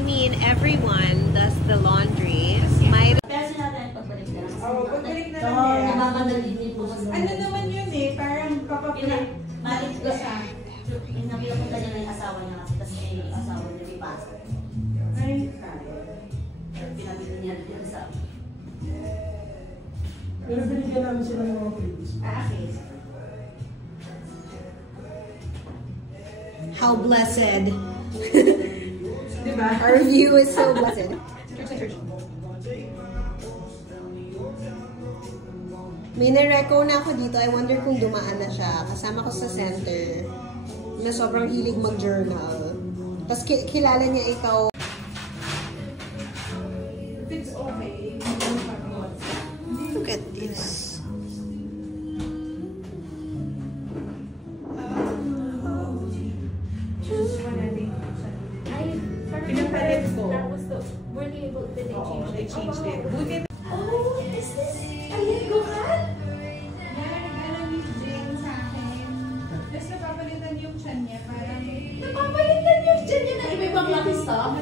You mean everyone does the laundry? Might. Pero natin pagbalik na lang. Oo, pagbalik na lang yan. Nakamadali din po kasi. Ano naman yun eh, parang papaplate. Malit ko siya. Nabiyapunta niya na yung asawa niya kasi tapos yung asawa niya may pasok. Ay, Pinabili niya rin yung asawa. Pero binigyan namin sila ng mga plates. Okay. How blessed. diba? Our view is so blessed. May nareco na ako dito. I wonder kung dumaan na siya. Kasama ko sa center na sobrang hilig mag-journal. Tapos kilala niya ikaw. If it's okay, Look at this. pinapalit ko. Tapos, were they able to Oo, change they changed it. Buti na. Oh, is this a liguhan? Nagano ni Jane sa akin. Tapos napapalitan yung chan niya. Parang Napapalitan yung dyan yun na iba-ibang lucky stuff.